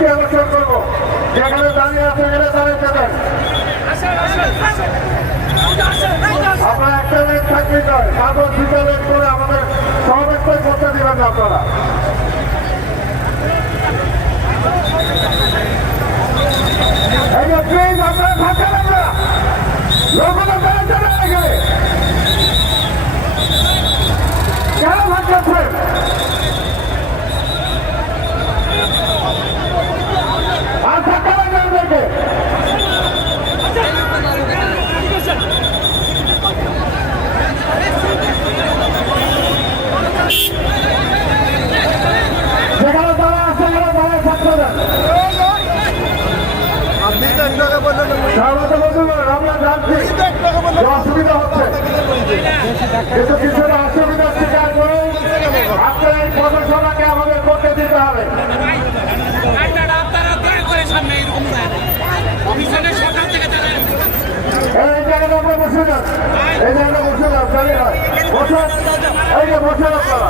দৃষ্টি আকর্ষণ করবো, যেখানে দাঁড়িয়ে আছে এখানে দাঁড়িয়ে যাবেন। আপনারা একটা লেন থাকতে চাই, তারপর দুটো লেন করে আমাদের সমাবেশটাই করতে দিবেন না আপনারা। প্লিজ আপনারা থাকেন, আমরা লোকটা দাঁড়িয়ে যাবেন এখানে, কেন ভাগ করছেন? আর থাকা লাগবে আমাদেরকে। যেখানে দাঁড়া আছে এখানে দাঁড়ায় থাকতে দেন। আমরা জানছি অসুবিধা হচ্ছে, কিন্তু কিছুটা অসুবিধা স্বীকার করে আপনার এই প্রদর্শনাকে আমাদের করতে দিতে হবে। এই জায়গাটা আমরা বসে যান, এই জায়গাটা বসে যান, জানি না বসে, এই যে বসে আপনারা।